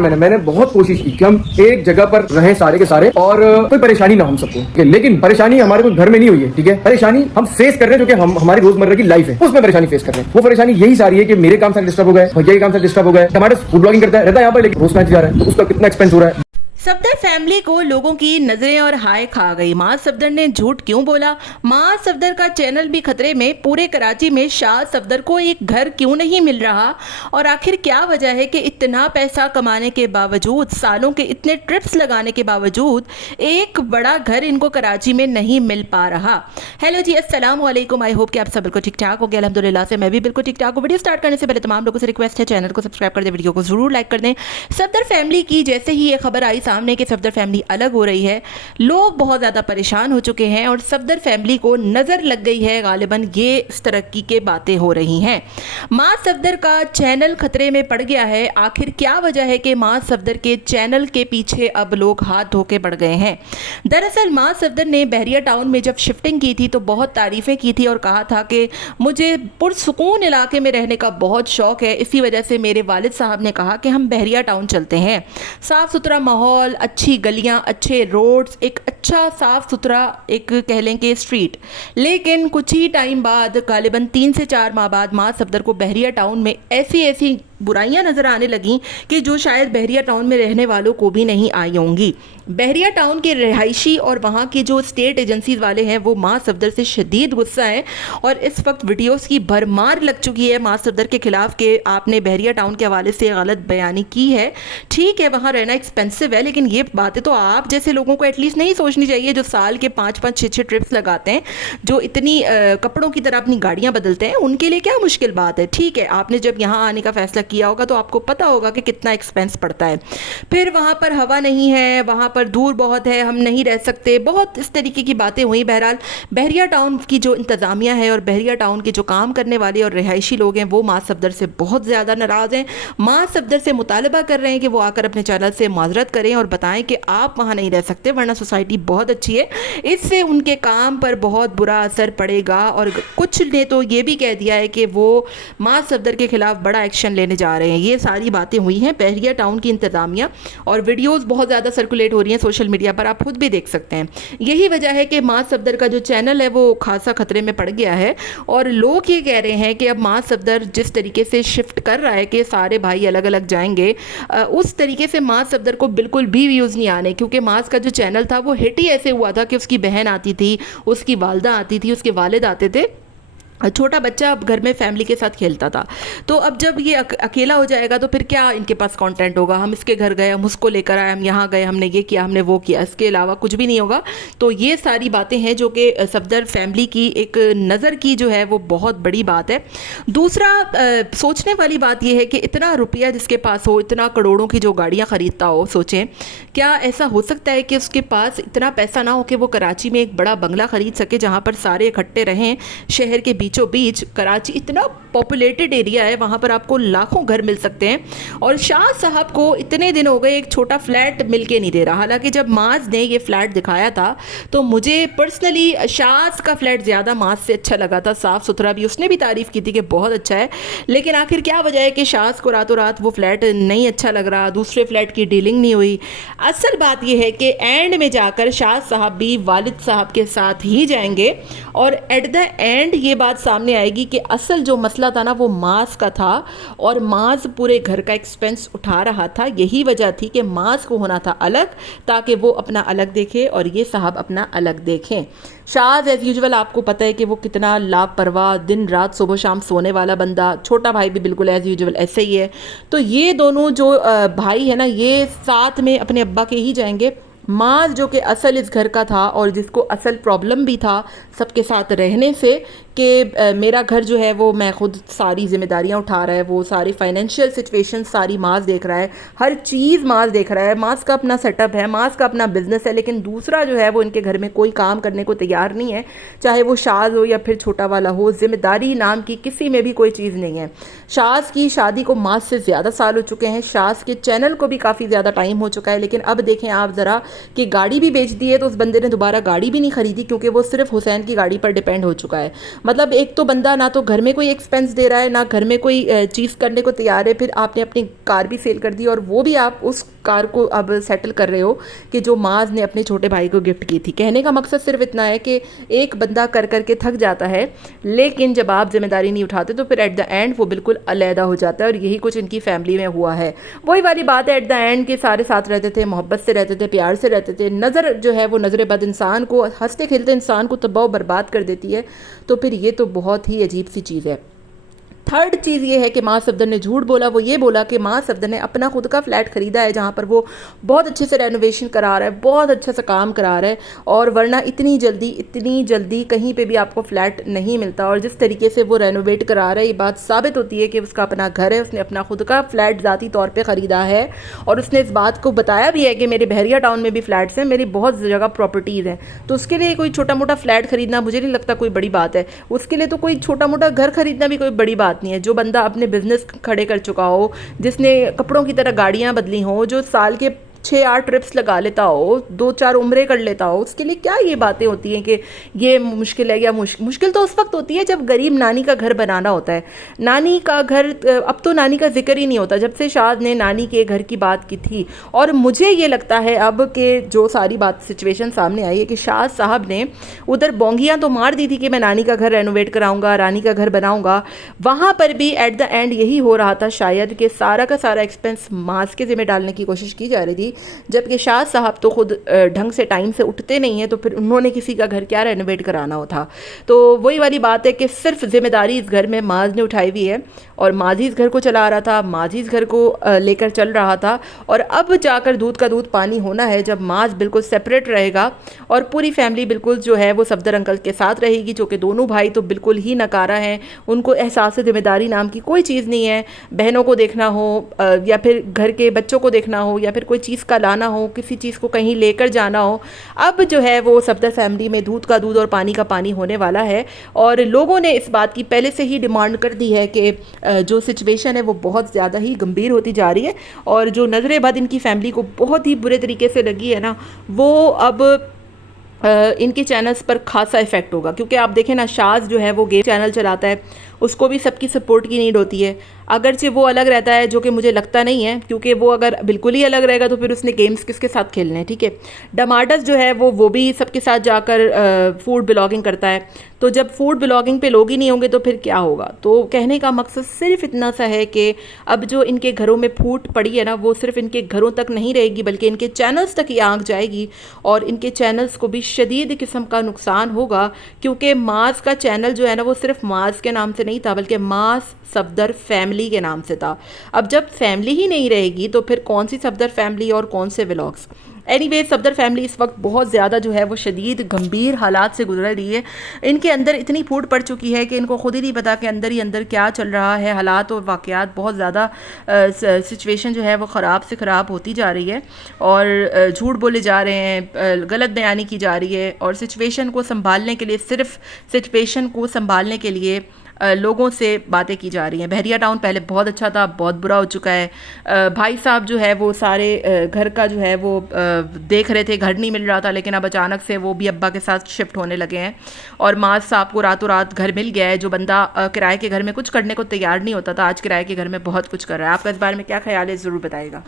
मैंने बहुत कोशिश की कि हम एक जगह पर रहें सारे के सारे और कोई परेशानी ना हम सबको, लेकिन परेशानी हमारे को घर में नहीं हुई है। ठीक है, परेशानी हम फेस कर रहे हैं जो कि हम हमारी रोजमर्रा की लाइफ है उसमें परेशानी फेस कर रहे हैं। वो परेशानी यही सारी है कि मेरे काम से डिस्टर्ब हो गए, भैया के काम से डिस्टर्ब हो गए। टमाटर फूड ब्लॉगिंग करता है, रहता है यहाँ पर, लेकिन रोज मैच जा रहा है तो उसका कितना एक्सपेंस हो रहा है। सफदर फैमिली को लोगों की नजरें और हाय खा गई। माज सफदर ने झूठ क्यों बोला? माज सफदर का चैनल भी खतरे में। पूरे कराची में शाह सफदर को एक घर क्यों नहीं मिल रहा? और आखिर क्या वजह है कि इतना पैसा कमाने के बावजूद, सालों के इतने ट्रिप्स लगाने के बावजूद एक बड़ा घर इनको कराची में नहीं मिल पा रहा? हेलो जी, अस्सलाम वालेकुम। आई होप कि आप सब बिल्कुल ठीक ठाक हो गया। अल्हम्दुलिल्लाह से मैं भी बिल्कुल ठीक ठाक हूँ। वीडियो स्टार्ट करने से पहले तमाम लोगों से रिक्वेस्ट है, चैनल को सब्सक्राइब कर दें, वीडियो को जरूर लाइक कर दें। सफदर फैमिली की जैसे ही ये खबर आई सामने कि सफदर फैमिली अलग हो रही है, लोग बहुत ज़्यादा परेशान हो चुके हैं और सफदर फैमिली को नज़र लग गई है गालिबन ये इस तरक्की के बातें हो रही हैं। माँ सफदर का चैनल खतरे में पड़ गया है। आखिर क्या वजह है कि माँ सफदर के चैनल के पीछे अब लोग हाथ धो के बढ़ गए हैं? दरअसल माँ सफदर ने बहरिया टाउन में जब शिफ्टिंग की थी तो बहुत तारीफ़ें की थी और कहा था कि मुझे पुरसुकून इलाके में रहने का बहुत शौक़ है, इसी वजह से मेरे वालिद साहब ने कहा कि हम बहरिया टाउन चलते हैं। साफ़ सुथरा माहौल, अच्छी गलियां, अच्छे रोड्स, एक अच्छा साफ़ सुथरा एक कह लें कि स्ट्रीट। लेकिन कुछ ही टाइम बाद, गालिबन 3 से 4 माह बाद, माँ सफदर को बहरिया टाउन में ऐसी ऐसी बुराइयां नज़र आने लगीं कि जो शायद बहरिया टाउन में रहने वालों को भी नहीं आई होंगी। बहरिया टाउन के रिहायशी और वहाँ के जो स्टेट एजेंसीज वाले हैं वो माँ सफदर से शदीद गुस्सा है और इस वक्त वीडियोस की भरमार लग चुकी है माँ सफदर के खिलाफ कि आपने बहरिया टाउन के हवाले से गलत बयानी की है। ठीक है, वहाँ रहना एक्सपेंसिव है, लेकिन ये बातें तो आप जैसे लोगों को एटलीस्ट नहीं सोचनी चाहिए जो साल के 5-5, 6-6 ट्रिप्स लगाते हैं, जो इतनी कपड़ों की तरह अपनी गाड़ियाँ बदलते हैं। उनके लिए क्या मुश्किल बात है? ठीक है, आपने जब यहाँ आने का फैसला किया होगा तो आपको पता होगा कि कितना एक्सपेंस पड़ता है। फिर वहाँ पर हवा नहीं है, वहाँ पर दूर बहुत है, हम नहीं रह सकते, बहुत इस तरीके की बातें हुई। बहरहाल बहरिया टाउन की जो इंतज़ामिया है और बहरिया टाउन के जो काम करने वाले और रिहायशी लोग हैं वो माँ सफदर से बहुत ज़्यादा नाराज़ हैं। माँ सफदर से मुतालबा कर रहे हैं कि वो आकर अपने चैनल से माजरत करें और बताएं कि आप वहाँ नहीं रह सकते, वरना सोसाइटी बहुत अच्छी है, इससे उनके काम पर बहुत बुरा असर पड़ेगा। और कुछ ने तो ये भी कह दिया है कि वो माँ सफदर के खिलाफ बड़ा एक्शन लेने जा रहे हैं। ये सारी बातें हुई हैं बहरिया टाउन की इंतज़ामिया और वीडियोस बहुत ज़्यादा सर्कुलेट हो रही हैं सोशल मीडिया पर, आप खुद भी देख सकते हैं। यही वजह है कि माँ सफदर का जो चैनल है वो खासा खतरे में पड़ गया है और लोग ये कह रहे हैं कि अब माँ सफदर जिस तरीके से शिफ्ट कर रहा है कि सारे भाई अलग अलग जाएंगे, उस तरीके से माँ सफदर को बिल्कुल भी व्यूज़ नहीं आने, क्योंकि मास का जो चैनल था वो हिट ही ऐसे हुआ था कि उसकी बहन आती थी, उसकी वालदा आती थी, उसके वालिद आते थे, छोटा बच्चा अब घर में फैमिली के साथ खेलता था। तो अब जब ये अकेला हो जाएगा तो फिर क्या इनके पास कंटेंट होगा? हम इसके घर गए, हम उसको लेकर आए, हम यहाँ गए, हमने ये किया, हमने वो किया, इसके अलावा कुछ भी नहीं होगा। तो ये सारी बातें हैं जो कि सफदर फैमिली की एक नज़र की जो है वो बहुत बड़ी बात है। दूसरा सोचने वाली बात यह है कि इतना रुपया जिसके पास हो, इतना करोड़ों की जो गाड़ियाँ ख़रीदता हो, सोचें क्या ऐसा हो सकता है कि उसके पास इतना पैसा ना हो कि वो कराची में एक बड़ा बंगला ख़रीद सके जहाँ पर सारे इकट्ठे रहें? शहर के बीचों बीच, कराची इतना पॉपुलेटेड एरिया है, वहाँ पर आपको लाखों घर मिल सकते हैं और शाह साहब को इतने दिन हो गए एक छोटा फ्लैट मिल के नहीं दे रहा। हालांकि जब माज ने ये फ्लैट दिखाया था तो मुझे पर्सनली शाह का फ्लैट ज़्यादा माज से अच्छा लगा था, साफ़ सुथरा भी, उसने भी तारीफ़ की थी कि बहुत अच्छा है। लेकिन आखिर क्या वजह है कि शाह को रातों रात वो फ्लैट नहीं अच्छा लग रहा, दूसरे फ्लैट की डीलिंग नहीं हुई? असल बात यह है कि एंड में जाकर शाह साहब भी वालिद साहब के साथ ही जाएंगे और एट द एंड ये बात सामने आएगी कि असल जो मसला था ना वो मास का था और मास पूरे घर का एक्सपेंस उठा रहा था। यही वजह थी कि मास को होना था अलग ताकि वो अपना अलग देखे और ये साहब अपना अलग देखें। शाज एज़ यूजुअल आपको पता है कि वो कितना लापरवाह, दिन रात सुबह शाम सोने वाला बंदा, छोटा भाई भी बिल्कुल एज़ यूजुअल ऐसे ही है। तो ये दोनों जो भाई है ना ये साथ में अपने अब्बा के ही जाएंगे। माज जो कि असल इस घर का था और जिसको असल प्रॉब्लम भी था सबके साथ रहने से कि मेरा घर जो है वो मैं खुद सारी जिम्मेदारियां उठा रहा है, वो सारी फाइनेंशियल सिचुएशन सारी माज देख रहा है, हर चीज़ माज देख रहा है, माज का अपना सेटअप है, माज का अपना बिजनेस है, लेकिन दूसरा जो है वो इनके घर में कोई काम करने को तैयार नहीं है, चाहे वो शाज हो या फिर छोटा वाला हो। जिम्मेदारी नाम की किसी में भी कोई चीज़ नहीं है। शाज की शादी को माज से ज़्यादा साल हो चुके हैं, शाज के चैनल को भी काफ़ी ज़्यादा टाइम हो चुका है, लेकिन अब देखें आप ज़रा कि गाड़ी भी बेच दी है तो उस बंदे ने दोबारा गाड़ी भी नहीं खरीदी क्योंकि वो सिर्फ हुसैन की गाड़ी पर डिपेंड हो चुका है। मतलब एक तो बंदा ना तो घर में कोई एक्सपेंस दे रहा है, ना घर में कोई चीज़ करने को तैयार है, फिर आपने अपनी कार भी सेल कर दी और वो भी आप उस कार को अब सेटल कर रहे हो कि जो माज ने अपने छोटे भाई को गिफ्ट की थी। कहने का मकसद सिर्फ इतना है कि एक बंदा कर करके थक जाता है, लेकिन जब आप जिम्मेदारी नहीं उठाते तो फिर एट द एंड वो बिल्कुल अलहदा हो जाता है, और यही कुछ इनकी फैमिली में हुआ है। वही वाली बात है, एट द एंड के सारे साथ रहते थे, मोहब्बत से रहते थे, प्यार से रहते थे। नज़र जो है वो नज़र बद इंसान को, हंसते खेलते इंसान को तबाह बर्बाद कर देती है। तो फिर ये तो बहुत ही अजीब सी चीज़ है। थर्ड चीज़ ये है कि माज सफदर ने झूठ बोला। वो ये बोला कि माज सफदर ने अपना खुद का फ्लैट ख़रीदा है जहाँ पर वो बहुत अच्छे से रेनोवेशन करा रहा है, बहुत अच्छा सा काम करा रहा है, और वरना इतनी जल्दी कहीं पे भी आपको फ्लैट नहीं मिलता। और जिस तरीके से वो रेनोवेट करा रहा है, ये बात साबित होती है कि उसका अपना घर है, उसने अपना खुद का फ्लैट ज़ाती तौर पर ख़रीदा है, और उसने इस बात को बताया भी है कि मेरे बहरिया टाउन में भी फ्लैट्स हैं, मेरी बहुत जगह प्रॉपर्टीज़ हैं। तो उसके लिए कोई छोटा मोटा फ्लैट ख़रीदना मुझे नहीं लगता कोई बड़ी बात है। उसके लिए तो कोई छोटा मोटा घर ख़रीदना भी कोई बड़ी बात नहीं है। जो बंदा अपने बिजनेस खड़े कर चुका हो, जिसने कपड़ों की तरह गाड़ियां बदली हो, जो साल के 6-8 ट्रिप्स लगा लेता हो, 2-4 उम्रे कर लेता हो, उसके लिए क्या ये बातें होती हैं कि ये मुश्किल है? या मुश्किल तो उस वक्त होती है जब गरीब नानी का घर बनाना होता है। नानी का घर, अब तो नानी का जिक्र ही नहीं होता जब से शाद ने नानी के घर की बात की थी। और मुझे ये लगता है अब कि जो सारी बात सिचुएशन सामने आई है कि शाद साहब ने उधर बोंगियाँ तो मार दी थी कि मैं नानी का घर रेनोवेट कराऊंगा, रानी का घर बनाऊंगा। वहाँ पर भी एट द एंड यही हो रहा था शायद कि सारा का सारा एक्सपेंस मास के ज़िम्मे डालने की कोशिश की जा रही थी, जबकि शाह साहब तो खुद ढंग से टाइम से उठते नहीं हैं, तो फिर उन्होंने किसी का घर क्या रेनोवेट कराना हो था। तो वही वाली बात है कि सिर्फ जिम्मेदारी इस घर में माज ने उठाई हुई है, और माजी इस घर को चला रहा था, माजी इस घर को लेकर चल रहा था। और अब जाकर दूध का दूध पानी होना है जब माज बिल्कुल सेपरेट रहेगा और पूरी फैमिली बिल्कुल जो है वो सफदर अंकल के साथ रहेगी, जो कि दोनों भाई तो बिल्कुल ही नकारा हैं। उनको एहसास जिम्मेदारी नाम की कोई चीज़ नहीं है। बहनों को देखना हो, या फिर घर के बच्चों को देखना हो, या फिर कोई चीज़ का लाना हो, किसी चीज़ को कहीं लेकर जाना हो, अब जो है वो सफदर फैमिली में दूध का दूध और पानी का पानी होने वाला है। और लोगों ने इस बात की पहले से ही डिमांड कर दी है कि जो सिचुएशन है वो बहुत ज़्यादा ही गंभीर होती जा रही है, और जो नज़र बद इनकी फैमिली को बहुत ही बुरे तरीके से लगी है ना, वो अब इनके चैनल्स पर खासा इफेक्ट होगा। क्योंकि आप देखें ना, शाज जो है वो गेम चैनल चलाता है, उसको भी सबकी सपोर्ट की नीड होती है। अगरचे वो अलग रहता है, जो कि मुझे लगता नहीं है, क्योंकि वो अगर बिल्कुल ही अलग रहेगा तो फिर उसने गेम्स किसके साथ खेलने हैं, ठीक है। डमाडस जो है वो भी सबके साथ जाकर फूड ब्लॉगिंग करता है। तो जब फूड ब्लॉगिंग पे लोग ही नहीं होंगे तो फिर क्या होगा। तो कहने का मकसद सिर्फ इतना सा है कि अब जो इनके घरों में फूट पड़ी है ना, वो सिर्फ इनके घरों तक नहीं रहेगी, बल्कि इनके चैनल्स तक ये आंख जाएगी, और इनके चैनल्स को भी शदीद किस्म का नुकसान होगा। क्योंकि माज का चैनल जो है ना, वो सिर्फ माज के नाम से नहीं था, बल्कि माज सफदर फैमिली के नाम से था। अब जब फैमिली ही नहीं रहेगी तो फिर कौन सी सफदर फैमिली और कौन से व्लॉग्स। एनीवे, सफदर फैमिली इस वक्त बहुत ज़्यादा जो है वो शदीद गंभीर हालात से गुजर रही है। इनके अंदर इतनी फूट पड़ चुकी है कि इनको खुद ही नहीं पता कि अंदर ही अंदर क्या चल रहा है। हालात और वाक़यात बहुत ज़्यादा सिचुएशन जो है वो ख़राब से ख़राब होती जा रही है, और झूठ बोले जा रहे हैं, गलत बयानी की जा रही है, और सिचुएशन को संभालने के लिए, सिर्फ सिचुएशन को संभालने के लिए लोगों से बातें की जा रही हैं। बहरिया टाउन पहले बहुत अच्छा था, बहुत बुरा हो चुका है। भाई साहब जो है वो सारे घर का जो है वो देख रहे थे, घर नहीं मिल रहा था, लेकिन अब अचानक से वो भी अब्बा के साथ शिफ्ट होने लगे हैं, और माज साहब को रातों रात घर मिल गया है। जो बंदा किराए के घर में कुछ करने को तैयार नहीं होता था, आज किराए के घर में बहुत कुछ कर रहा है। आपका इस बारे में क्या ख्याल है, ज़रूर बताइएगा।